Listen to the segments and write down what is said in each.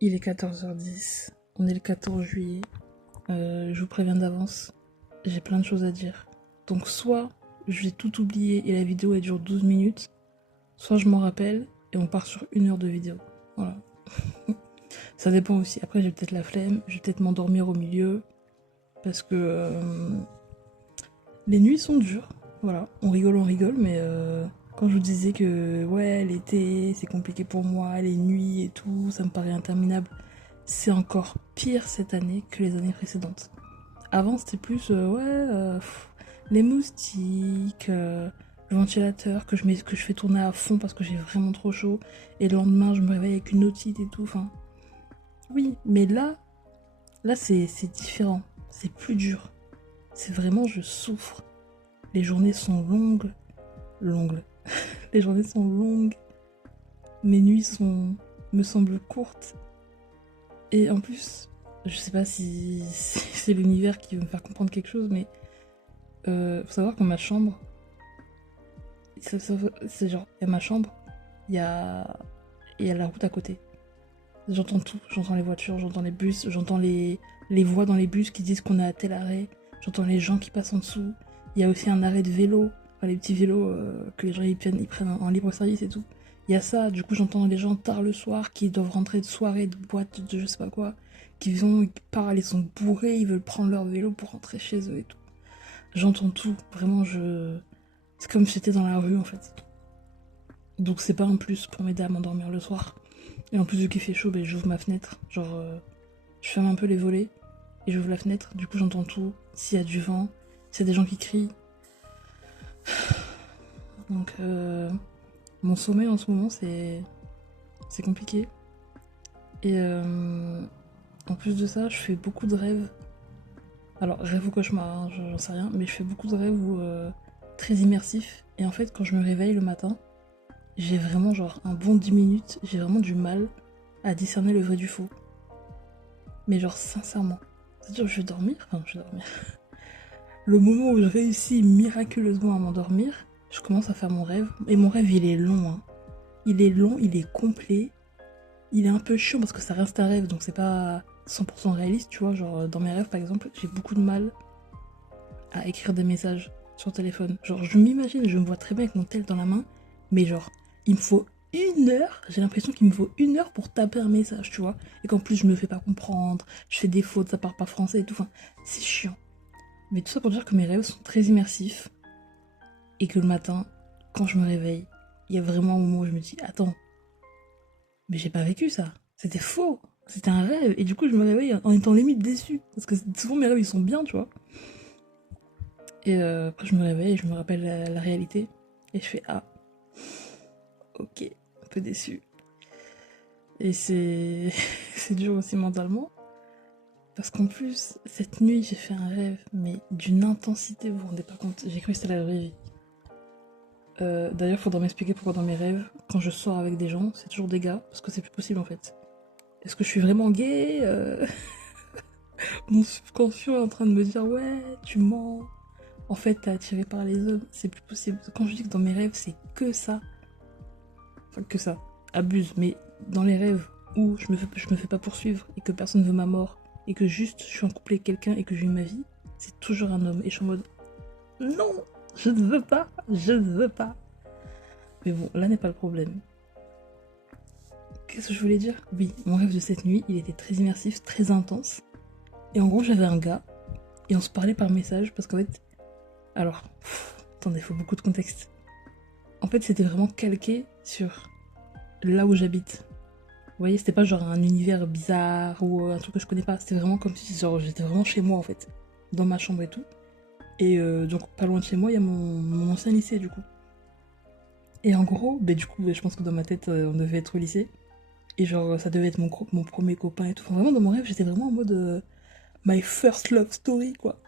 Il est 14h10, on est le 14 juillet. Je vous préviens d'avance, j'ai plein de choses à dire. Donc soit je vais tout oublier et la vidéo elle dure 12 minutes, soit je m'en rappelle et on part sur 1 heure de vidéo. Voilà. Ça dépend aussi. Après j'ai peut-être la flemme, je vais peut-être m'endormir au milieu, parce que les nuits sont dures. Voilà, on rigole, mais quand je vous disais que ouais, l'été c'est compliqué pour moi, les nuits et tout, ça me paraît interminable, c'est encore pire cette année que les années précédentes. Avant c'était plus les moustiques, le ventilateur que je fais tourner à fond parce que j'ai vraiment trop chaud, et le lendemain je me réveille avec une otite et tout. Enfin, oui, mais là c'est différent, c'est plus dur. C'est vraiment je souffre. Les journées sont longues. Les journées sont longues. Mes nuits me semblent courtes. Et en plus, je sais pas si c'est l'univers qui veut me faire comprendre quelque chose, mais faut savoir que ma chambre, c'est genre, il y a ma chambre, il y a, il y a la route à côté. J'entends tout. J'entends les voitures, j'entends les bus, j'entends les voix dans les bus qui disent qu'on est à tel arrêt. J'entends les gens qui passent en dessous. Il y a aussi un arrêt de vélo, enfin, les petits vélos que les gens ils prennent en libre service et tout. Il y a ça, du coup j'entends les gens tard le soir qui doivent rentrer de soirée, de boîte, de je sais pas quoi, qui parlent, ils sont bourrés, ils veulent prendre leur vélo pour rentrer chez eux et tout. J'entends tout, vraiment c'est comme si j'étais dans la rue en fait. Donc c'est pas un plus pour m'aider à m'endormir le soir. Et en plus vu qu'il fait chaud, ben, j'ouvre ma fenêtre, genre je ferme un peu les volets et j'ouvre la fenêtre, du coup j'entends tout, s'il y a du vent, s'il y a des gens qui crient. Donc mon sommeil en ce moment c'est compliqué. Et en plus de ça, je fais beaucoup de rêves. Alors rêve ou cauchemar, hein, j'en sais rien, mais je fais beaucoup de rêves très immersifs. Et en fait quand je me réveille le matin, j'ai vraiment genre un bon 10 minutes, j'ai vraiment du mal à discerner le vrai du faux. Mais genre sincèrement. C'est-à-dire je vais dormir. Le moment où je réussis miraculeusement à m'endormir, je commence à faire mon rêve. Et mon rêve il est long, hein. Il est long, il est complet. Il est un peu chiant parce que ça reste un rêve, donc c'est pas 100% réaliste, tu vois. Genre dans mes rêves par exemple, j'ai beaucoup de mal à écrire des messages sur téléphone. Genre je m'imagine, je me vois très bien avec mon tel dans la main, mais genre il me faut 1 heure, j'ai l'impression qu'il me faut 1 heure pour taper un message, tu vois. Et qu'en plus je me fais pas comprendre, je fais des fautes, ça part pas français et tout, enfin c'est chiant. Mais tout ça pour dire que mes rêves sont très immersifs et que le matin, quand je me réveille, il y a vraiment un moment où je me dis attends, mais j'ai pas vécu ça, c'était faux, c'était un rêve. Et du coup je me réveille en étant limite déçue parce que souvent mes rêves ils sont bien, tu vois. Et après je me réveille et je me rappelle la réalité et je fais ah ok, un peu déçu. Et c'est c'est dur aussi mentalement parce qu'en plus cette nuit j'ai fait un rêve mais d'une intensité, vous vous rendez pas compte, j'ai cru que c'était la vraie vie. D'ailleurs faudra m'expliquer pourquoi dans mes rêves quand je sors avec des gens c'est toujours des gars parce que c'est plus possible en fait. Est-ce que je suis vraiment gay Mon subconscient est en train de me dire ouais tu mens, en fait t'es attiré par les hommes, c'est plus possible. Quand je dis que dans mes rêves c'est que ça, enfin que ça, abuse, mais dans les rêves où je me fais pas poursuivre et que personne veut ma mort et que juste je suis en couple avec quelqu'un et que j'ai eu ma vie, c'est toujours un homme et je suis en mode non, je ne veux pas, je ne veux pas. Mais bon, là n'est pas le problème. Qu'est-ce que je voulais dire? Oui, mon rêve de cette nuit, il était très immersif, très intense. Et en gros, j'avais un gars et on se parlait par message parce qu'en fait, alors, attendez, il faut beaucoup de contexte. En fait, c'était vraiment calqué sur là où j'habite. Vous voyez, c'était pas genre un univers bizarre ou un truc que je connais pas. C'était vraiment comme si genre, j'étais vraiment chez moi en fait, dans ma chambre et tout. Et donc pas loin de chez moi, il y a mon ancien lycée du coup. Et en gros, bah, du coup, je pense que dans ma tête, on devait être au lycée. Et genre, ça devait être mon premier copain et tout. Enfin, vraiment, dans mon rêve, j'étais vraiment en mode my first love story, quoi.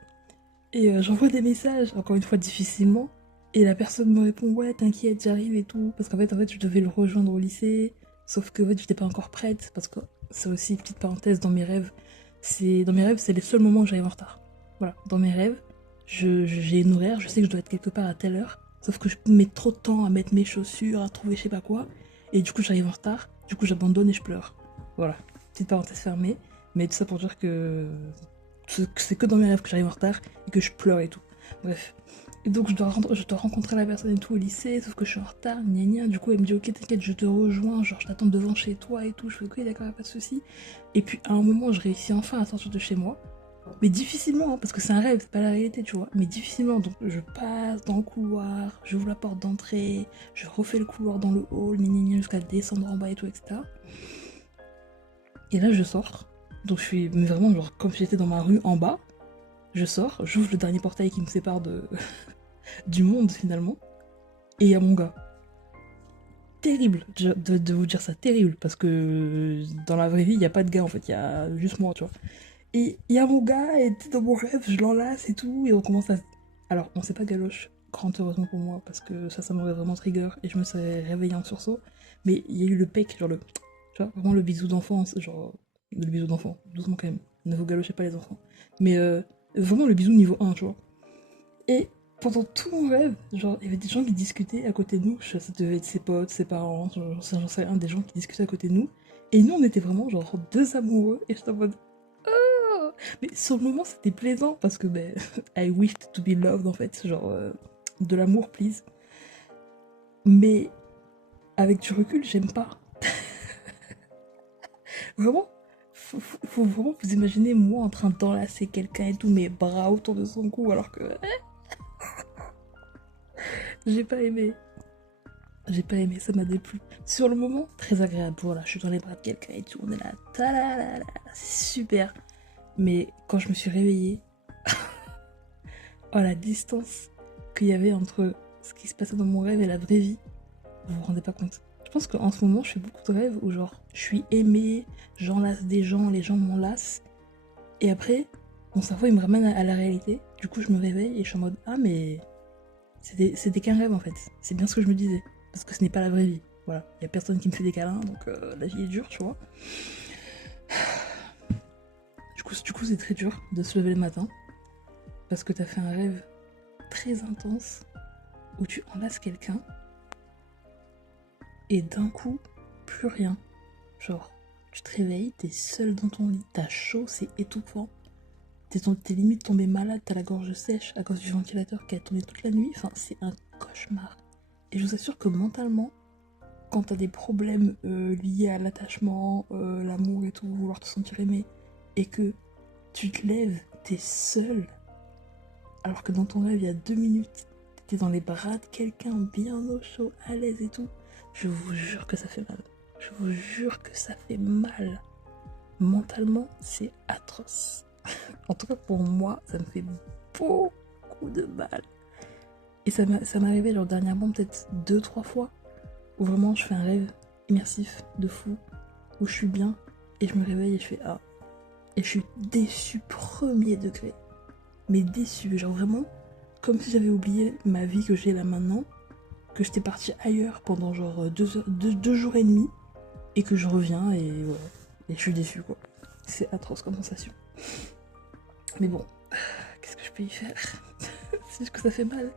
Et j'envoie des messages, encore une fois, difficilement. Et la personne me répond, ouais, t'inquiète, j'arrive et tout. Parce qu'en fait, je devais le rejoindre au lycée. Sauf que, en fait, j'étais pas encore prête. Parce que c'est aussi, une petite parenthèse, dans mes rêves, c'est les seuls moments où j'arrive en retard. Voilà, dans mes rêves, j'ai une horaire, je sais que je dois être quelque part à telle heure. Sauf que je mets trop de temps à mettre mes chaussures, à trouver je sais pas quoi. Et du coup, j'arrive en retard. Du coup, j'abandonne et je pleure. Voilà. Petite parenthèse fermée, mais tout ça pour dire que c'est que dans mes rêves que j'arrive en retard et que je pleure et tout. Bref. Et donc je dois rencontrer la personne et tout au lycée, sauf que je suis en retard, gna gna. Du coup elle me dit ok t'inquiète je te rejoins, genre je t'attends devant chez toi et tout. Je fais ok d'accord pas de soucis. Et puis à un moment je réussis enfin à sortir de chez moi. Mais difficilement, hein, parce que c'est un rêve, c'est pas la réalité, tu vois. Mais difficilement, donc je passe dans le couloir, j'ouvre la porte d'entrée, je refais le couloir dans le hall, gna gna gna, jusqu'à descendre en bas et tout, etc. Et là je sors, donc je suis mais vraiment genre comme si j'étais dans ma rue en bas. Je sors, j'ouvre le dernier portail qui me sépare du monde finalement, et il y a mon gars. Terrible de vous dire ça, terrible, parce que dans la vraie vie, il n'y a pas de gars en fait, il y a juste moi, tu vois. Et il y a mon gars, et dans mon rêve, je l'enlace et tout, et on commence à... Alors, on sait pas galoche, grand heureusement pour moi, parce que ça m'aurait vraiment trigger, et je me serais réveillée en sursaut. Mais il y a eu le pec, genre le... Tu vois, vraiment le bisou d'enfant, genre... Le bisou d'enfant, doucement quand même. Ne vous galochez pas les enfants. Mais vraiment le bisou niveau 1, tu vois. Et pendant tout mon rêve, genre, il y avait des gens qui discutaient à côté de nous. Ça devait être ses potes, ses parents, j'en sais rien, des gens qui discutaient à côté de nous. Et nous, on était vraiment genre deux amoureux. Et j'étais en mode. Oh, mais sur le moment, c'était plaisant parce que, ben, I wished to be loved en fait. Genre, de l'amour, please. Mais avec du recul, j'aime pas. Vraiment, faut vraiment vous imaginer moi en train d'enlacer quelqu'un et tout, mes bras autour de son cou alors que. J'ai pas aimé. J'ai pas aimé, ça m'a déplu. Sur le moment, très agréable. Voilà, je suis dans les bras de quelqu'un et tout, on est là, ta-la-la-la, c'est super. Mais quand je me suis réveillée, oh la distance qu'il y avait entre ce qui se passait dans mon rêve et la vraie vie, vous vous rendez pas compte. Je pense qu'en ce moment, je fais beaucoup de rêves où genre, je suis aimée, j'enlace des gens, les gens m'enlacent. Et après, mon cerveau, il me ramène à la réalité. Du coup, je me réveille et je suis en mode, ah mais c'était qu'un rêve en fait. C'est bien ce que je me disais. Parce que ce n'est pas la vraie vie. Voilà. Il y a personne qui me fait des câlins, donc la vie est dure, tu vois. Du coup, c'est très dur de se lever le matin. Parce que t'as fait un rêve très intense où tu enlaces quelqu'un. Et d'un coup, plus rien. Genre, tu te réveilles, t'es seul dans ton lit, t'as chaud, c'est étouffant. T'es limite tombé malade, t'as la gorge sèche à cause du ventilateur qui a tourné toute la nuit. Enfin, c'est un cauchemar. Et je vous assure que mentalement, quand t'as des problèmes liés à l'attachement, l'amour et tout, vouloir te sentir aimé, et que tu te lèves, t'es seul, alors que dans ton rêve, il y a 2 minutes, t'es dans les bras de quelqu'un bien au chaud, à l'aise et tout, je vous jure que ça fait mal. Je vous jure que ça fait mal. Mentalement, c'est atroce. En tout cas, pour moi, ça me fait beaucoup de mal. Et ça m'est arrivé genre dernièrement peut-être 2-3 fois où vraiment je fais un rêve immersif de fou, où je suis bien et je me réveille et je fais ah. Et je suis déçue premier degré. Mais déçue, genre vraiment comme si j'avais oublié ma vie que j'ai là maintenant, que j'étais partie ailleurs pendant genre 2 jours et demi et que je reviens et voilà. Et je suis déçue quoi. C'est atroce comme sensation. Mais bon, qu'est-ce que je peux y faire? C'est juste que ça fait mal.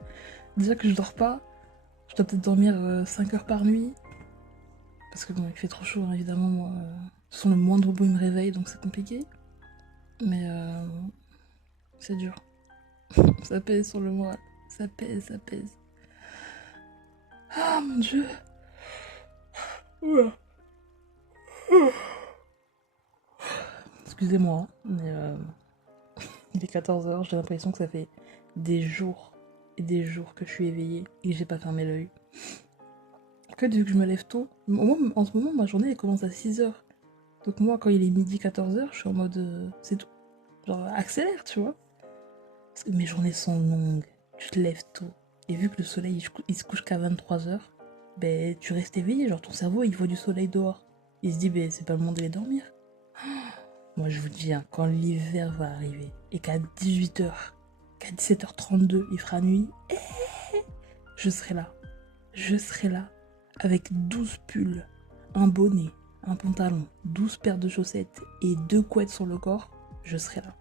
Déjà que je dors pas, je dois peut-être dormir 5 heures par nuit. Parce que bon, il fait trop chaud, hein, évidemment, moi. Sans le moindre bruit me réveille, donc c'est compliqué. Mais c'est dur. Ça pèse sur le moral. Ça pèse, ça pèse. Ah mon dieu. Oula. Excusez-moi, hein, mais il est 14 h, j'ai l'impression que ça fait des jours et des jours que je suis éveillée et que j'ai pas fermé l'œil. En fait, vu que je me lève tôt, moi, en ce moment, ma journée elle commence à 6 h. Donc moi, quand il est midi 14 h, je suis en mode c'est tout. Genre, accélère, tu vois. Parce que mes journées sont longues, tu te lèves tôt. Et vu que le soleil il se couche qu'à 23 h, ben tu restes éveillé. Genre ton cerveau il voit du soleil dehors. Il se dit, ben c'est pas le moment d'aller dormir. Moi je vous dis, hein, quand l'hiver va arriver et qu'à 18 h, qu'à 17 h 32 il fera nuit, je serai là. Je serai là avec 12 pulls, un bonnet, un pantalon, 12 paires de chaussettes et 2 couettes sur le corps. Je serai là.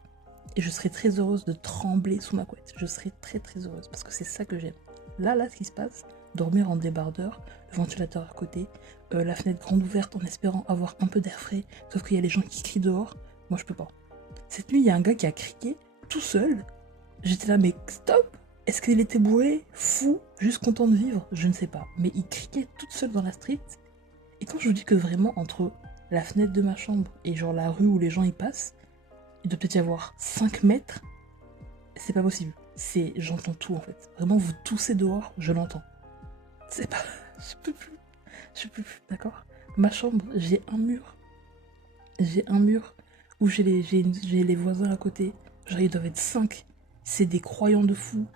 Et je serai très heureuse de trembler sous ma couette. Je serai très très heureuse parce que c'est ça que j'aime. Là, ce qui se passe, dormir en débardeur, le ventilateur à côté, la fenêtre grande ouverte en espérant avoir un peu d'air frais, sauf qu'il y a les gens qui crient dehors. Moi, je peux pas. Cette nuit, il y a un gars qui a crié tout seul. J'étais là, mais stop! Est-ce qu'il était bourré, fou, juste content de vivre? Je ne sais pas. Mais il criait toute seule dans la street. Et quand je vous dis que vraiment, entre la fenêtre de ma chambre et genre la rue où les gens y passent, il doit peut-être y avoir 5 mètres, c'est pas possible. J'entends tout en fait. Vraiment, vous toussez dehors, je l'entends. C'est pas... Je peux plus. Je peux plus, d'accord? Ma chambre, j'ai un mur. J'ai un mur où j'ai les voisins à côté. Genre, ils doivent être 5. C'est des croyants de fous.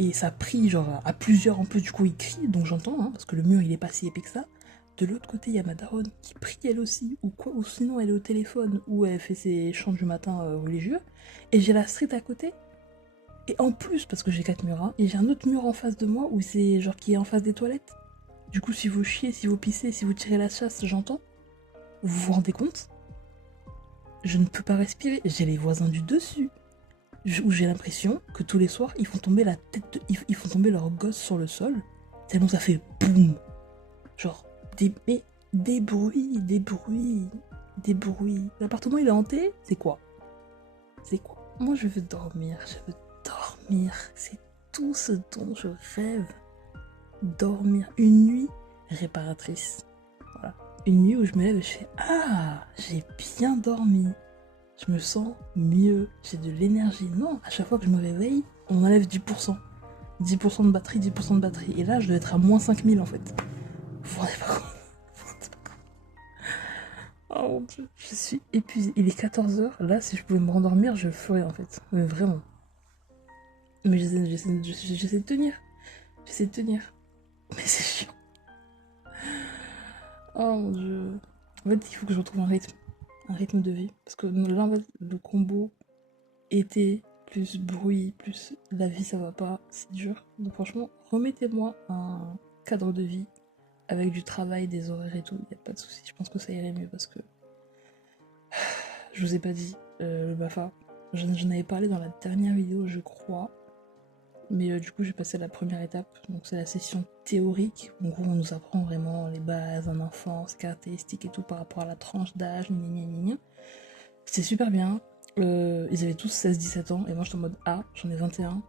Et ça prie, genre, à plusieurs en plus, du coup, ils crient, donc j'entends, hein, parce que le mur, il est pas si épais que ça. De l'autre côté, il y a ma daronne qui prie elle aussi, ou quoi, ou sinon elle est au téléphone, ou elle fait ses chants du matin religieux. Et j'ai la street à côté. Et en plus, parce que j'ai 4 murs, hein, et j'ai un autre mur en face de moi, où c'est genre qui est en face des toilettes. Du coup, si vous chiez, si vous pissez, si vous tirez la chasse, j'entends. Vous vous rendez compte? Je ne peux pas respirer. J'ai les voisins du dessus. Où j'ai l'impression que tous les soirs, ils font tomber la tête ils font tomber leur gosse sur le sol. Tellement ça fait boum. Genre, des bruits, des bruits, des bruits. L'appartement, il est hanté? C'est quoi? C'est quoi? Moi, je veux dormir. Je veux dormir. C'est tout ce dont je rêve. Dormir. Une nuit réparatrice. Voilà. Une nuit où je me lève et je fais ah, j'ai bien dormi. Je me sens mieux, j'ai de l'énergie. Non, à chaque fois que je me réveille, on enlève 10%. 10% de batterie, 10% de batterie. Et là, je dois être à moins 5000 en fait. Vous vous rendez pas compte? Vous vous rendez pas compte? Oh mon dieu, je suis épuisée. Il est 14h. Là, si je pouvais me rendormir, je le ferais en fait. Mais vraiment. Mais j'essaie de tenir. J'essaie de tenir. Mais c'est chiant. Oh mon dieu. En fait, il faut que je retrouve un rythme. Un rythme de vie. Parce que là, en fait, le combo été, plus bruit, plus la vie, ça va pas, c'est dur. Donc franchement, remettez-moi un cadre de vie avec du travail, des horaires et tout, y a pas de souci. Je pense que ça irait mieux parce que je vous ai pas dit le BAFA. J'en avais parlé dans la dernière vidéo, je crois. Mais du coup, j'ai passé la première étape. Donc c'est la session théorique. En gros, on nous apprend vraiment les bases en enfance, caractéristiques et tout par rapport à la tranche d'âge, c'est super bien. Ils avaient tous 16-17 ans et moi j'étais en mode ah, j'en ai 21.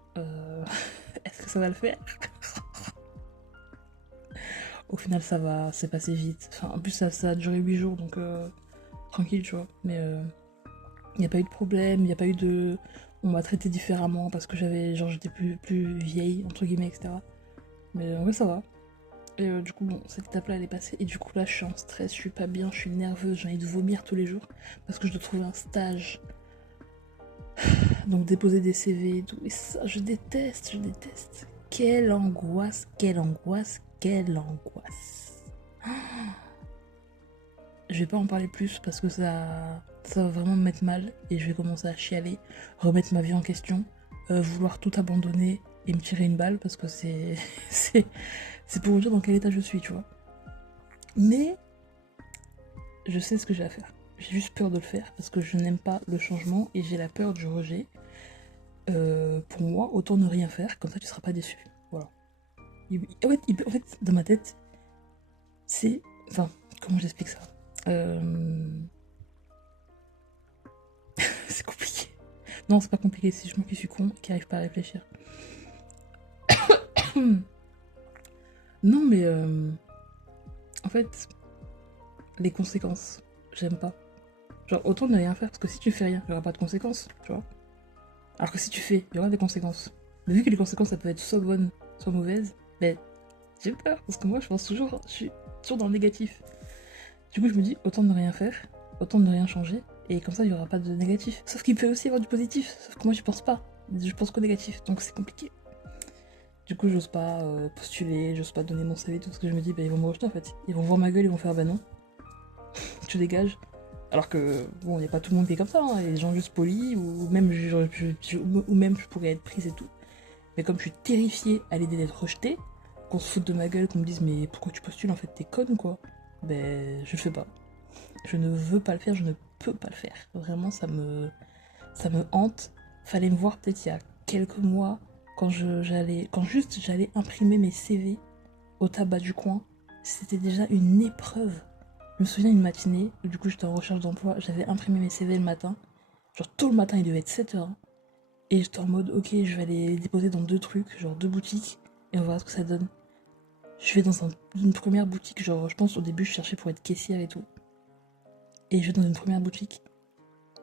Est-ce que ça va le faire? Au final, ça va, c'est passé vite. Enfin, en plus, ça a duré 8 jours donc tranquille, tu vois. Mais il n'y a pas eu de problème, il n'y a pas eu de. On m'a traité différemment parce que j'étais plus vieille, entre guillemets, etc. Mais ouais, ça va. Et du coup, bon, cette étape-là, elle est passée. Et du coup, là, je suis en stress, je suis pas bien, je suis nerveuse, j'ai envie de vomir tous les jours parce que je dois trouver un stage. Donc déposer des CV et tout. Et ça, je déteste, je déteste. Quelle angoisse, quelle angoisse, quelle angoisse. Je vais pas en parler plus parce que ça va vraiment me mettre mal et je vais commencer à chialer, remettre ma vie en question, vouloir tout abandonner et me tirer une balle parce que c'est pour vous dire dans quel état je suis, tu vois. Mais je sais ce que j'ai à faire. J'ai juste peur de le faire parce que je n'aime pas le changement et j'ai la peur du rejet. Pour moi, autant ne rien faire, comme ça tu seras pas déçu. Voilà. En fait, dans ma tête, c'est. Enfin, comment j'explique ça? C'est compliqué. Non, c'est pas compliqué, c'est juste moi qui suis con et qui arrive pas à réfléchir. Non, mais en fait, les conséquences, j'aime pas. Genre, autant ne rien faire, parce que si tu fais rien, il y aura pas de conséquences, tu vois. Alors que si tu fais, il y aura des conséquences. Mais vu que les conséquences, ça peut être soit bonnes, soit mauvaises, mais j'ai peur, parce que moi, je suis toujours dans le négatif. Du coup, je me dis, autant ne rien faire, autant ne rien changer, et comme ça, il n'y aura pas de négatif. Sauf qu'il peut aussi y avoir du positif, sauf que moi, j'y pense pas. Je pense qu'au négatif, donc c'est compliqué. Du coup, j'ose pas postuler, j'ose pas donner mon CV, tout parce que je me dis, bah, ils vont me rejeter en fait. Ils vont voir ma gueule, ils vont faire, bah non, tu dégages. Alors que, bon, il n'y a pas tout le monde qui est comme ça, hein. Il y a des gens juste polis, ou même ou même je pourrais être prise et tout. Mais comme je suis terrifiée à l'idée d'être rejetée, qu'on se foute de ma gueule, qu'on me dise mais pourquoi tu postules en fait, t'es conne ou quoi? Ben je le fais pas. Je ne veux pas le faire, je ne peux pas le faire. Vraiment ça me hante. Fallait me voir peut-être il y a quelques mois quand j'allais imprimer mes CV. au tabac du coin, c'était déjà une épreuve. Je me souviens une matinée, où du coup j'étais en recherche d'emploi, j'avais imprimé mes CV le matin. Genre tôt le matin, il devait être 7h. Et j'étais en mode, ok, je vais aller les déposer dans 2 trucs, genre 2 boutiques, et on verra ce que ça donne. Je vais dans une première boutique, genre je pense au début je cherchais pour être caissière et tout. Et je vais dans une première boutique.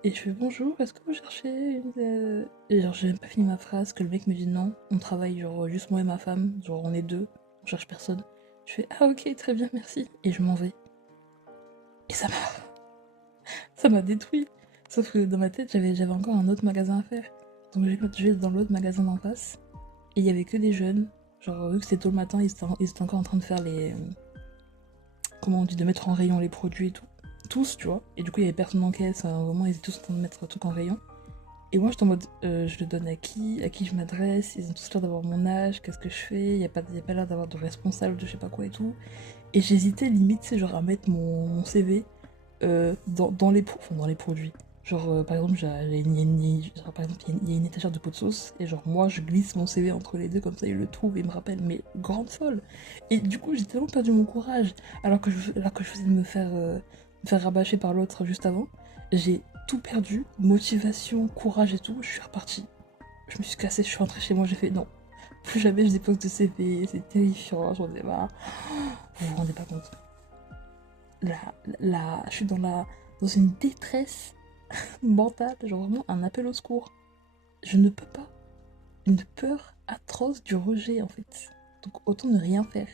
Et je fais bonjour, est-ce que vous cherchez Et genre j'ai même pas fini ma phrase que le mec me dit non, on travaille genre juste moi et ma femme, genre on est deux, on cherche personne. Je fais ah ok très bien merci et je m'en vais. Et ça m'a détruit. Sauf que dans ma tête j'avais encore un autre magasin à faire. Donc je vais dans l'autre magasin d'en face et il y avait que des jeunes. Genre vu que c'était tôt le matin, ils étaient encore en train de faire les comment on dit, de mettre en rayon les produits et tout. Tous, tu vois. Et du coup, il y avait personne en caisse. À un moment, ils étaient tous en train de mettre un truc en rayon. Et moi, j'étais en mode, je le donne à qui je m'adresse. Ils ont tous l'air d'avoir mon âge. Qu'est-ce que je fais? Il y a pas l'air d'avoir de responsable de je sais pas quoi et tout. Et j'hésitais limite, c'est genre à mettre mon CV dans les produits. Genre, par exemple, il y a une étagère de pot de sauce, et genre, moi, je glisse mon CV entre les deux, comme ça, il le trouve et il me rappelle, mais grande folle. Et du coup, j'ai tellement perdu mon courage, alors que je faisais de me faire rabâcher par l'autre juste avant. J'ai tout perdu, motivation, courage et tout, je suis repartie. Je me suis cassée, je suis rentrée chez moi, j'ai fait non. Plus jamais je dépose de CV, c'est terrifiant, j'en ai marre. Vous vous rendez pas compte. Je suis dans une détresse mentale, genre vraiment un appel au secours. Je ne peux pas. Une peur atroce du rejet en fait. Donc autant ne rien faire.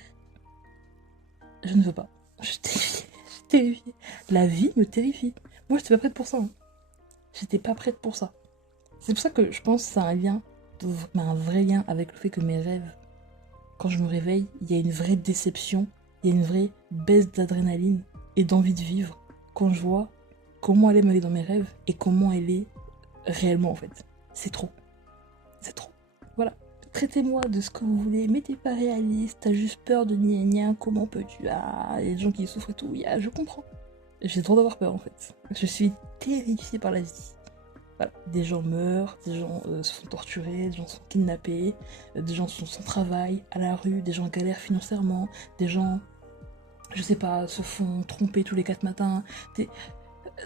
Je ne veux pas. Je suis terrifiée. Je suis terrifiée. La vie me terrifie. Moi j'étais pas prête pour ça. Hein. J'étais pas prête pour ça. C'est pour ça que je pense que ça a un lien, un vrai lien avec le fait que mes rêves, quand je me réveille, il y a une vraie déception, il y a une vraie baisse d'adrénaline et d'envie de vivre quand je vois comment elle est ma vie dans mes rêves et comment elle est réellement en fait. C'est trop. C'est trop. Voilà. Traitez-moi de ce que vous voulez, mais t'es pas réaliste, t'as juste peur de gna gna, comment peux-tu? Ah, il y a des gens qui souffrent et tout, yeah, je comprends. J'ai le droit d'avoir peur en fait. Je suis terrifiée par la vie. Voilà. Des gens meurent, des gens se font torturer, des gens sont kidnappés, des gens sont sans travail, à la rue, des gens galèrent financièrement, des gens, je sais pas, se font tromper tous les 4 matins.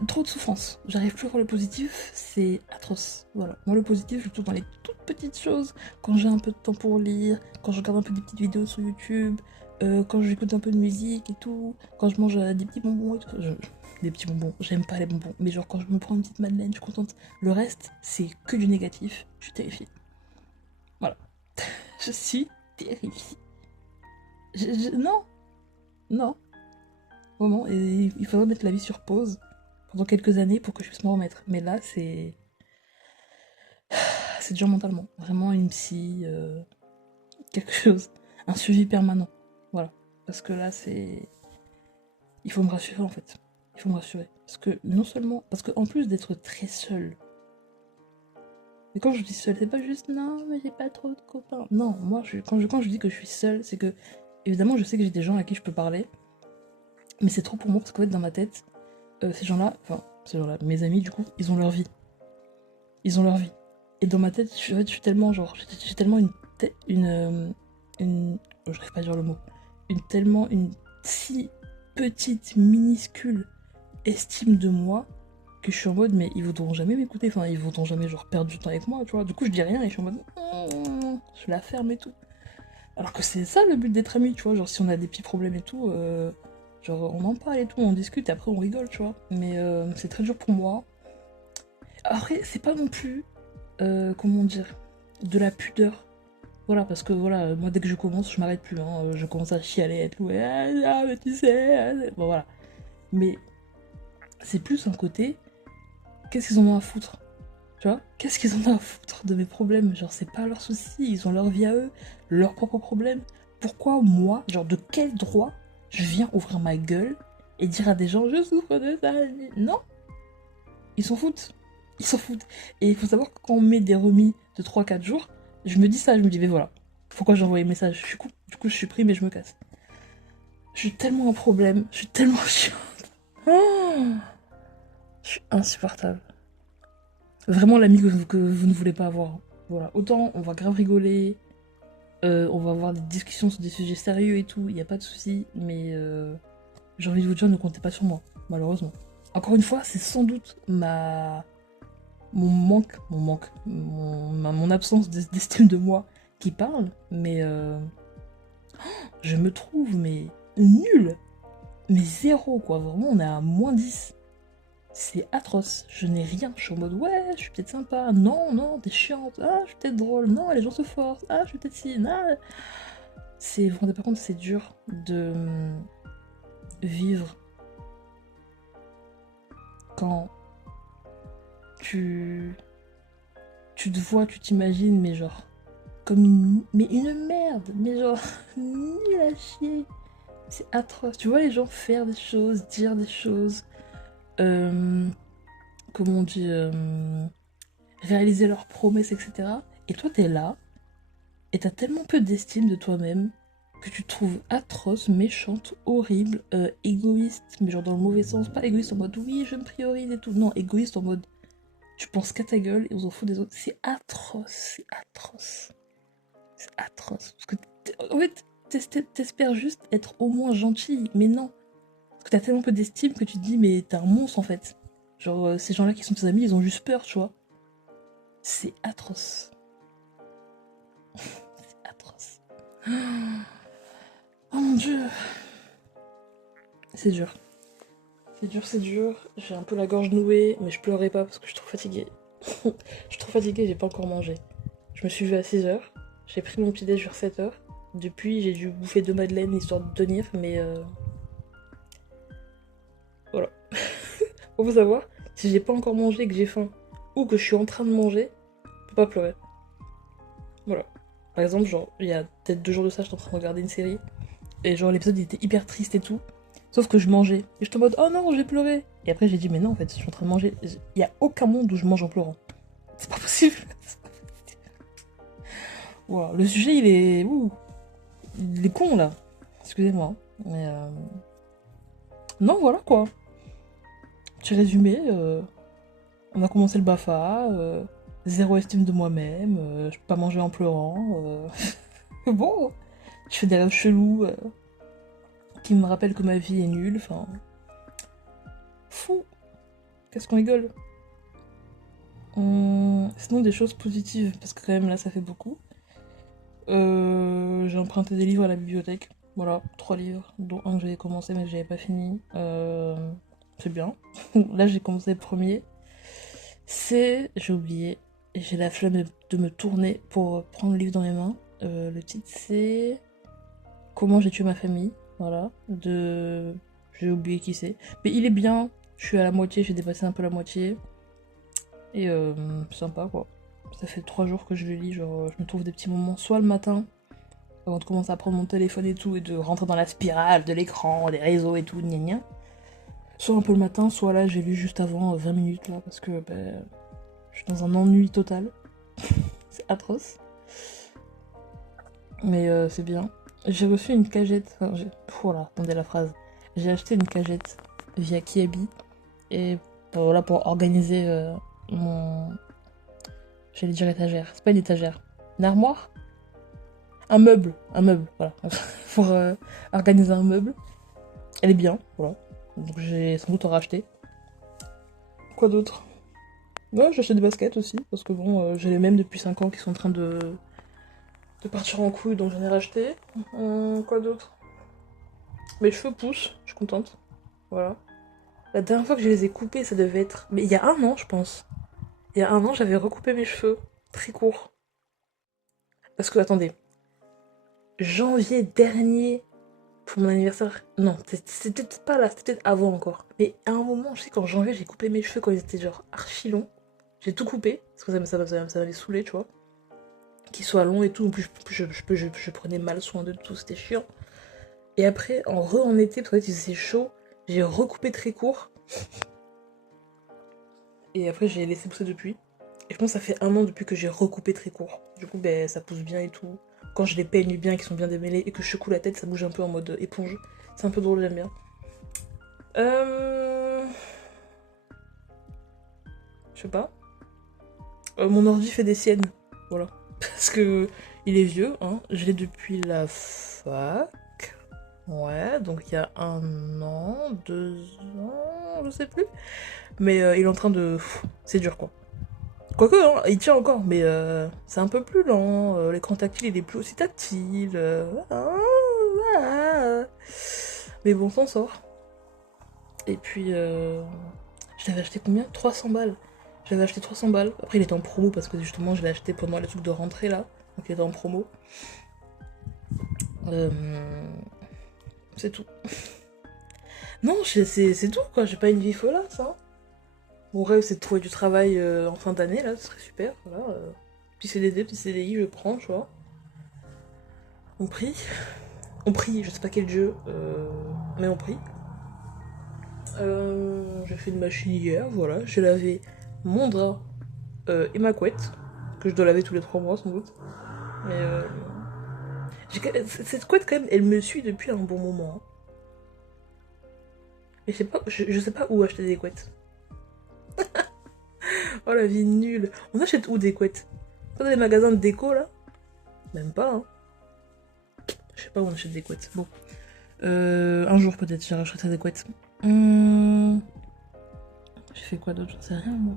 Trop de souffrance. J'arrive plus à voir le positif, c'est atroce. Voilà. Moi, le positif, je le trouve dans les toutes petites choses. Quand j'ai un peu de temps pour lire, quand je regarde un peu des petites vidéos sur YouTube, quand j'écoute un peu de musique et tout, quand je mange des petits bonbons et tout. Des petits bonbons, j'aime pas les bonbons, mais genre quand je me prends une petite madeleine, je suis contente. Le reste, c'est que du négatif. Je suis terrifiée. Voilà. Je suis terrifiée. Non, non. Vraiment, et il faudrait mettre la vie sur pause pendant quelques années pour que je puisse m'en remettre. Mais là, c'est dur mentalement. Vraiment une psy, quelque chose. Un suivi permanent. Voilà. Parce que là, c'est... Il faut me rassurer, en fait. Il faut me rassurer. Parce que non seulement... Parce qu'en plus d'être très seule... Et quand je dis seule, c'est pas juste non, mais j'ai pas trop de copains. Non, moi, quand je dis que je suis seule, c'est que... Évidemment, je sais que j'ai des gens à qui je peux parler. Mais c'est trop pour moi, parce qu'en fait, dans ma tête, ces gens-là, mes amis, du coup, ils ont leur vie. Ils ont leur vie. Et dans ma tête, je suis tellement, genre, j'ai tellement je n'arrive pas à dire le mot, une si petite, minuscule estime de moi que je suis en mode, mais ils voudront jamais m'écouter, enfin, ils voudront jamais, genre, perdre du temps avec moi, tu vois. Du coup, je dis rien et je suis en mode, je la ferme et tout. Alors que c'est ça le but d'être amis, tu vois, genre, si on a des petits problèmes et tout, genre, on en parle et tout, on discute et après on rigole, tu vois. Mais c'est très dur pour moi. Après, c'est pas non plus comment dire, de la pudeur. Voilà, parce que voilà, moi dès que je commence, je m'arrête plus. Hein, je commence à chialer, à être loué, ah, mais tu sais. Bon, voilà. Mais c'est plus un côté, qu'est-ce qu'ils en ont à foutre? Tu vois? Qu'est-ce qu'ils en ont à foutre de mes problèmes? Genre, c'est pas leur souci, ils ont leur vie à eux, leurs propres problèmes. Pourquoi moi, genre, de quel droit je viens ouvrir ma gueule et dire à des gens, je souffre de ça? Non, ils s'en foutent. Ils s'en foutent. Et il faut savoir que quand on met des remis de 3-4 jours, je me dis ça, je me dis, mais voilà, pourquoi j'ai envoyé un message? Du coup, je suis pris, mais je me casse. Je suis tellement un problème, je suis tellement chiante. Oh, je suis insupportable. Vraiment l'ami que vous ne voulez pas avoir. Voilà, autant on va grave rigoler, On va avoir des discussions sur des sujets sérieux et tout, il n'y a pas de souci, mais j'ai envie de vous dire, ne comptez pas sur moi, malheureusement. Encore une fois, c'est sans doute mon absence d'estime de moi qui parle, mais je me trouve, mais nulle, mais zéro, quoi. Vraiment, on est à -10. C'est atroce, je n'ai rien, je suis en mode ouais, je suis peut-être sympa, non, non, t'es chiante, ah, je suis peut-être drôle, non, les gens se forcent, ah, je suis peut-être si, ah. Vous vous rendez pas compte, c'est dur de vivre quand tu te vois, tu t'imagines, mais genre, comme une merde, mais genre, nul à chier. C'est atroce. Tu vois les gens faire des choses, dire des choses, comment on dit, réaliser leurs promesses, etc. Et toi, t'es là, et t'as tellement peu d'estime de toi-même que tu te trouves atroce, méchante, horrible, égoïste, mais genre dans le mauvais sens. Pas égoïste en mode oui, je me priorise et tout. Non, égoïste en mode tu penses qu'à ta gueule et on s'en fout des autres. C'est atroce, c'est atroce. C'est atroce. Parce que, en fait, t'espères juste être au moins gentil, mais non. Parce que t'as tellement peu d'estime que tu te dis, mais t'es un monstre en fait. Genre, ces gens-là qui sont tes amis, ils ont juste peur, tu vois. C'est atroce. C'est atroce. Oh mon dieu. C'est dur. C'est dur, c'est dur. J'ai un peu la gorge nouée, mais je pleurais pas parce que je suis trop fatiguée. Je suis trop fatiguée, j'ai pas encore mangé. Je me suis levée à 6h. J'ai pris mon petit déj vers 7h. Depuis, j'ai dû bouffer 2 madeleines histoire de tenir, mais voilà. Faut vous savoir, si j'ai pas encore mangé et que j'ai faim, ou que je suis en train de manger, je peux pas pleurer. Voilà. Par exemple, genre, il y a peut-être 2 jours de ça, j'étais en train de regarder une série, et genre l'épisode il était hyper triste et tout, sauf que je mangeais. Et j'étais en mode, oh non, j'ai pleuré. Et après j'ai dit, mais non, en fait, je suis en train de manger. Il y a aucun monde où je mange en pleurant. C'est pas possible. Voilà. Le sujet, il est... Ouh. Il est con, là. Excusez-moi. Mais non, voilà, quoi. Petit résumé, on a commencé le BAFA, zéro estime de moi-même, je peux pas manger en pleurant. Bon, je fais des rêves chelous qui me rappellent que ma vie est nulle, enfin... Fou. Qu'est-ce qu'on rigole. Sinon, des choses positives, parce que quand même, là, ça fait beaucoup. J'ai emprunté des livres à la bibliothèque. Voilà, 3 livres, dont un que j'avais commencé mais que j'avais pas fini. C'est bien. Là, j'ai commencé le premier. J'ai oublié, j'ai la flemme de me tourner pour prendre le livre dans mes mains. Le titre c'est Comment j'ai tué ma famille. Voilà, j'ai oublié qui c'est. Mais il est bien, je suis à la moitié, j'ai dépassé un peu la moitié. Et sympa quoi. Ça fait 3 jours que je le lis, genre je me trouve des petits moments, soit le matin, avant de commencer à prendre mon téléphone et tout, et de rentrer dans la spirale de l'écran, des réseaux et tout, gna gna. Soit un peu le matin, soit là j'ai lu juste avant 20 minutes là, parce que ben, je suis dans un ennui total. C'est atroce. Mais c'est bien. J'ai reçu une cagette. Enfin, voilà, attendez la phrase. J'ai acheté une cagette via Kiabi. Et voilà, pour organiser mon. J'allais dire étagère. C'est pas une étagère. Une armoire. Un meuble. Un meuble, voilà. Pour organiser un meuble. Elle est bien, voilà. Donc j'ai sans doute en racheté. Quoi d'autre? Ouais, j'ai acheté des baskets aussi. Parce que bon, j'ai les mêmes depuis 5 ans qui sont en train de partir en couille, donc j'en ai racheté. Quoi d'autre? Mes cheveux poussent, je suis contente. Voilà. La dernière fois que je les ai coupés, ça devait être... Mais il y a un an, je pense. Il y a un an, j'avais recoupé mes cheveux. Très courts. Parce que, attendez. Janvier dernier, pour mon anniversaire... Non, c'était peut-être pas là, c'était peut-être avant encore. Mais à un moment, je sais qu'en janvier, j'ai coupé mes cheveux quand ils étaient genre archi longs. J'ai tout coupé, parce que ça m'avait saoulé, tu vois. Qu'ils soient longs et tout. En plus, je prenais mal soin de tout, c'était chiant. Et après, en été, parce que c'est chaud, j'ai recoupé très court. Et après, j'ai laissé pousser depuis. Et je pense que ça fait un an depuis que j'ai recoupé très court. Du coup, ben, ça pousse bien et tout. Quand je les peigne bien, qu'ils sont bien démêlés, et que je secoue la tête, ça bouge un peu en mode éponge. C'est un peu drôle, j'aime bien. Je sais pas. Mon ordi fait des siennes. Voilà. Parce que il est vieux, hein. Je l'ai depuis la fac. Ouais, donc il y a 1 an, 2 ans, je sais plus. Mais il est en train de... C'est dur, quoi. Quoique, hein, il tient encore, mais c'est un peu plus lent. L'écran tactile, il est plus aussi tactile. Voilà. Mais bon, on s'en sort. Et puis, je l'avais acheté combien? 300 balles. Je l'avais acheté 300 balles. Après, il était en promo parce que justement, je l'ai acheté pendant les trucs de rentrée là. Donc, il était en promo. Euh, c'est tout. Non, c'est tout quoi. J'ai pas une vie folasse. Hein. Mon rêve, c'est de trouver du travail en fin d'année là. Ce serait super. Voilà. Petit CDD, petit CDI, je prends, tu vois. On prie. On prie, je sais pas quel dieu, mais on prie. J'ai fait une machine hier, voilà. J'ai lavé mon drap et ma couette, que je dois laver tous les 3 mois sans doute. Mais cette couette quand même, elle me suit depuis un bon moment. Hein. Mais je sais pas où acheter des couettes. Oh la vie nulle. On achète où des couettes? Pas dans les magasins de déco là? Même pas, hein. Je sais pas où on achète des couettes. Bon. Un jour peut-être, j'achèterai des couettes. J'ai fait quoi d'autre? J'en sais rien moi.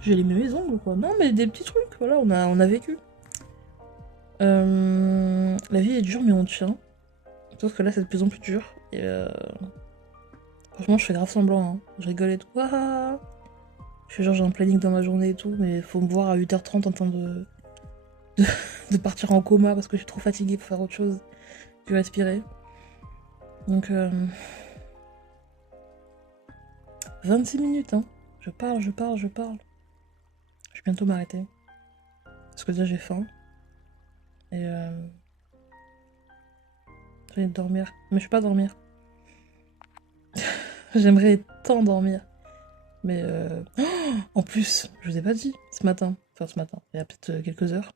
J'ai les mes ongles quoi. Non mais des petits trucs, voilà, on a vécu. La vie est dure mais on tient. Sauf que là c'est de plus en plus dur. Et franchement je fais grave semblant. Hein. Je rigole et tout. Ah, je fais genre j'ai un planning dans ma journée et tout, mais faut me voir à 8h30 en train de partir en coma parce que je suis trop fatiguée pour faire autre chose que respirer. Donc 26 minutes hein. Je parle. Je vais bientôt m'arrêter. Parce que déjà j'ai faim. Et j'ai envie de dormir. Mais je vais pas dormir. J'aimerais tant dormir. Mais en plus, je vous ai pas dit, ce matin, il y a peut-être quelques heures.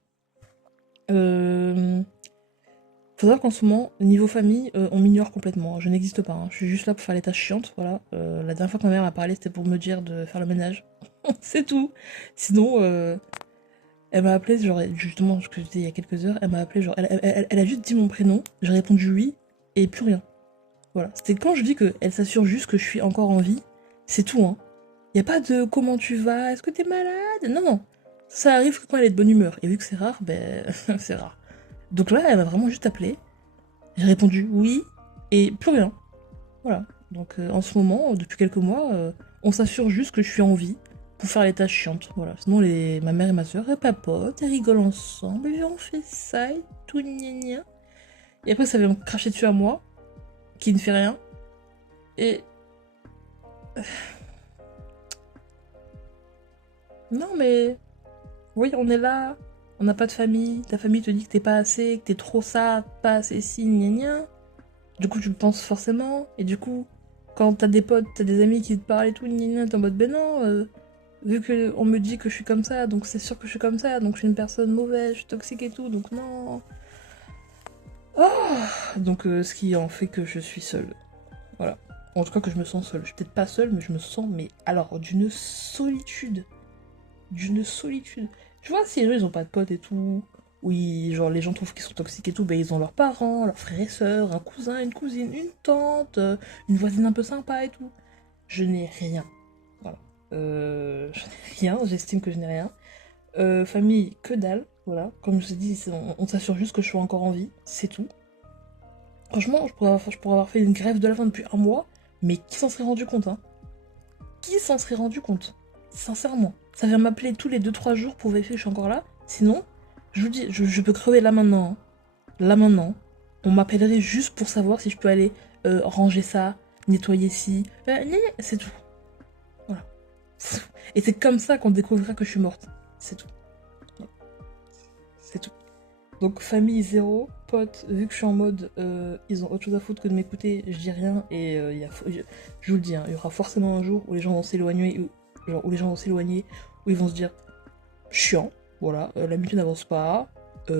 Faut savoir qu'en ce moment, niveau famille, on m'ignore complètement. Je n'existe pas. Hein. Je suis juste là pour faire les tâches chiantes. Voilà. La dernière fois que ma mère m'a parlé, c'était pour me dire de faire le ménage. C'est tout. Sinon, elle m'a appelé, genre, justement, ce que je disais il y a quelques heures, elle m'a appelé, genre, elle a juste dit mon prénom, j'ai répondu oui, et plus rien. Voilà. C'était quand je dis qu'elle s'assure juste que je suis encore en vie, c'est tout, hein. Y a pas de comment tu vas, est-ce que t'es malade? Non, non. Ça arrive que quand elle est de bonne humeur. Et vu que c'est rare, ben, c'est rare. Donc là, elle m'a vraiment juste appelé. J'ai répondu oui, et plus rien. Voilà. Donc en ce moment, depuis quelques mois, on s'assure juste que je suis en vie pour faire les tâches chiantes. Voilà. Sinon, ma mère et ma soeur, elles papotent, elles rigolent ensemble, et on fait ça et tout, gna gna. Et après, ça va me cracher dessus à moi, qui ne fait rien. Et. Non, mais. Oui, on est là, on n'a pas de famille, ta famille te dit que t'es pas assez, que t'es trop ça, pas assez ci, gna gna. Du coup, tu le penses forcément, et du coup, quand t'as des potes, t'as des amis qui te parlent et tout, gna gna, t'es en mode ben non, vu qu'on me dit que je suis comme ça, donc c'est sûr que je suis comme ça, donc je suis une personne mauvaise, je suis toxique et tout, donc non. Donc ce qui en fait que je suis seule. Voilà. En tout cas que je me sens seule. Je suis peut-être pas seule, mais je me sens, mais alors, d'une solitude. D'une solitude. Tu vois, si les gens ils ont pas de potes et tout, oui, genre les gens trouvent qu'ils sont toxiques et tout, ben ils ont leurs parents, leurs frères et sœurs, un cousin, une cousine, une tante, une voisine un peu sympa et tout. Je n'ai rien. Voilà. Je n'ai rien, j'estime que je n'ai rien. Famille, que dalle, voilà. Comme je vous ai dit, on s'assure juste que je suis encore en vie, c'est tout. Franchement, je pourrais avoir fait une grève de la faim depuis un mois, mais qui s'en serait rendu compte, hein? Qui s'en serait rendu compte? Sincèrement. Ça vient m'appeler tous les 2-3 jours pour vérifier que je suis encore là. Sinon, je vous dis, je peux crever là maintenant. Hein. Là maintenant. On m'appellerait juste pour savoir si je peux aller ranger ça, nettoyer ci. C'est tout. Voilà. Et c'est comme ça qu'on découvrira que je suis morte. C'est tout. C'est tout. Donc famille zéro, potes, vu que je suis en mode ils ont autre chose à foutre que de m'écouter, je dis rien et je vous le dis, hein, il y aura forcément un jour où les gens vont s'éloigner, où ils vont se dire chiant, voilà, l'amitié n'avance pas, elle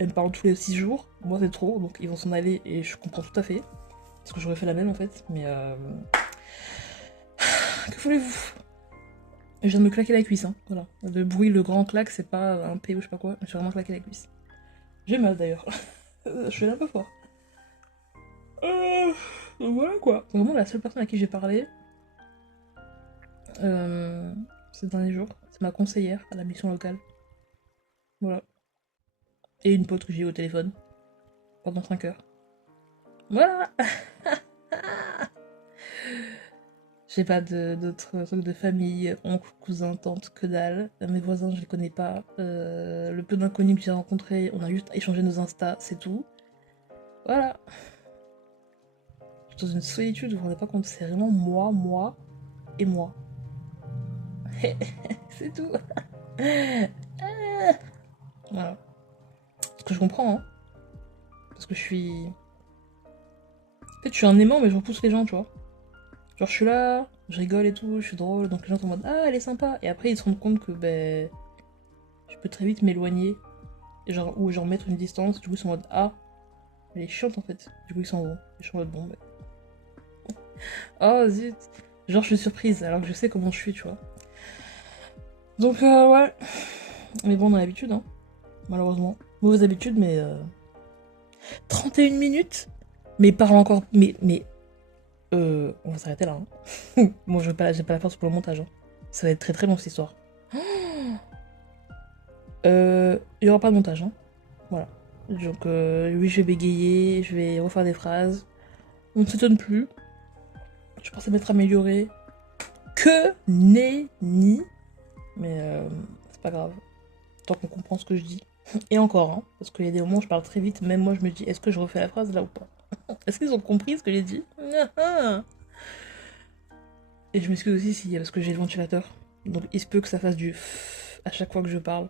me parle tous les 6 jours, moi c'est trop, donc ils vont s'en aller et je comprends tout à fait, parce que j'aurais fait la même en fait, mais que voulez-vous? Je viens de me claquer la cuisse, hein. Voilà. Le bruit, le grand claque, c'est pas un P ou je sais pas quoi. Je suis vraiment claqué la cuisse. J'ai mal d'ailleurs. Je suis un peu fort. Donc voilà quoi. Vraiment la seule personne à qui j'ai parlé ces derniers jours, c'est ma conseillère à la mission locale. Voilà. Et une pote que j'ai eu au téléphone pendant 5 heures. Voilà. J'ai pas d'autres trucs de famille, oncle, cousin, tante, que dalle. Mes voisins, je les connais pas. Le peu d'inconnus que j'ai rencontrés, on a juste échangé nos Insta, c'est tout. Voilà. Je suis dans une solitude, vous vous rendez pas compte, c'est vraiment moi et moi. C'est tout. Voilà. Ce que je comprends, hein. Parce que je suis. En fait, je suis un aimant, mais je repousse les gens, tu vois. Genre, je suis là, je rigole et tout, je suis drôle, donc les gens sont en mode ah, elle est sympa. Et après, ils se rendent compte que, ben. Je peux très vite m'éloigner. Genre, ou genre mettre une distance, du coup, ils sont en mode ah, elle est chiante en fait. Du coup, ils s'en vont. Je suis en mode bon, ben. Oh zut. Genre, je suis surprise, alors que je sais comment je suis, tu vois. Donc, ouais. Mais bon, on a l'habitude, hein. Malheureusement. Mauvaise habitude, mais. 31 minutes. Mais parle encore. On va s'arrêter là. Hein. Bon, j'ai pas la force pour le montage. Hein. Ça va être très très long cette histoire. Il y aura pas de montage. Hein. Voilà. Donc, oui, je vais bégayer, je vais refaire des phrases. On ne s'étonne plus. Je pensais m'être améliorée. Que nenni. Mais c'est pas grave. Tant qu'on comprend ce que je dis. Et encore, hein, parce qu'il y a des moments où je parle très vite, même moi je me dis, est-ce que je refais la phrase là ou pas? Est-ce qu'ils ont compris ce que j'ai dit? Et je m'excuse aussi si, parce que j'ai le ventilateur. Donc il se peut que ça fasse du à chaque fois que je parle.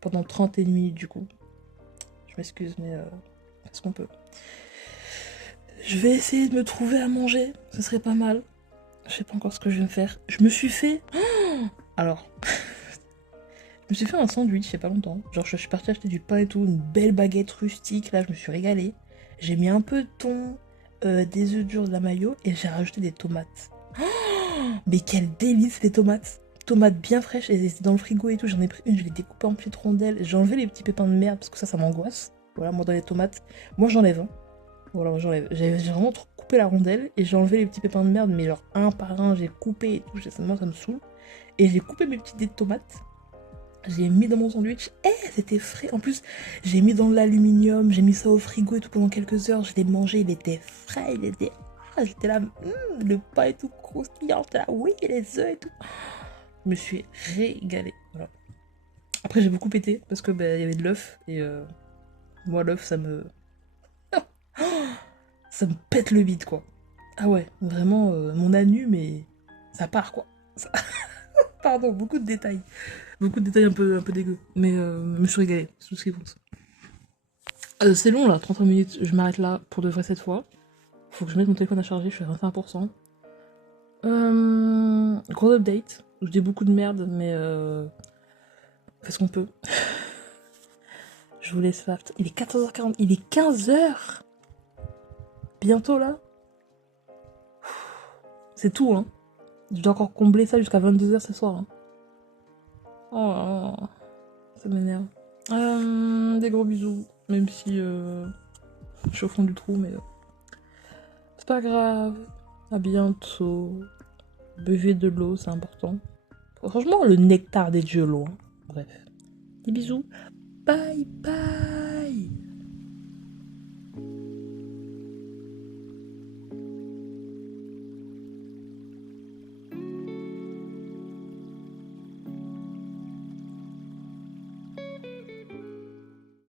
Pendant 31 minutes du coup. Je m'excuse, mais c'est ce qu'on peut. Je vais essayer de me trouver à manger, ce serait pas mal. Je sais pas encore ce que je vais me faire. Je me suis fait... Alors... Je me suis fait un sandwich il y a pas longtemps. Genre je suis partie acheter du pain et tout, une belle baguette rustique, là je me suis régalée. J'ai mis un peu de thon, des œufs durs, de la mayo et j'ai rajouté des tomates. Mais quel délice les tomates! Tomates bien fraîches, elles étaient dans le frigo et tout, j'en ai pris une, je l'ai découpée en petites rondelles, j'ai enlevé les petits pépins de merde parce que ça m'angoisse. Voilà, moi dans les tomates, moi j'enlève. Hein. Voilà, j'enlève. J'ai vraiment trop coupé la rondelle et j'ai enlevé les petits pépins de merde, mais genre un par un, j'ai coupé et tout, moi ça me saoule. Et j'ai coupé mes petits dés de tomates. J'ai mis dans mon sandwich, c'était frais. En plus, j'ai mis dans l'aluminium, j'ai mis ça au frigo et tout pendant quelques heures. Je l'ai mangé, il était frais, il était. Ah, j'étais là, le pain et tout croustillant, j'étais là, oui, les œufs et tout. Je me suis régalée. Voilà. Après, j'ai beaucoup pété parce que il y avait de l'œuf et moi, l'œuf, ça me. Ça me pète le bide, quoi. Ah ouais, vraiment, mon anu, mais ça part, quoi. Ça... Pardon, beaucoup de détails. Beaucoup de détails un peu dégueux. Mais je me suis régalée, c'est tout ce qui compte. C'est long là, 33 minutes, je m'arrête là pour de vrai cette fois. Faut que je mette mon téléphone à charger, je suis à 21%. Gros update, je dis beaucoup de merde, mais on fait ce qu'on peut. Je vous laisse faire. Il est 14h40, il est 15h. Bientôt là. C'est tout, hein. Je dois encore combler ça jusqu'à 22h ce soir. Hein. Oh, ça m'énerve. Des gros bisous, même si je suis au fond du trou, mais c'est pas grave. À bientôt. Buvez de l'eau, c'est important. Franchement, le nectar des dieux, l'eau. Hein. Bref. Des bisous. Bye bye.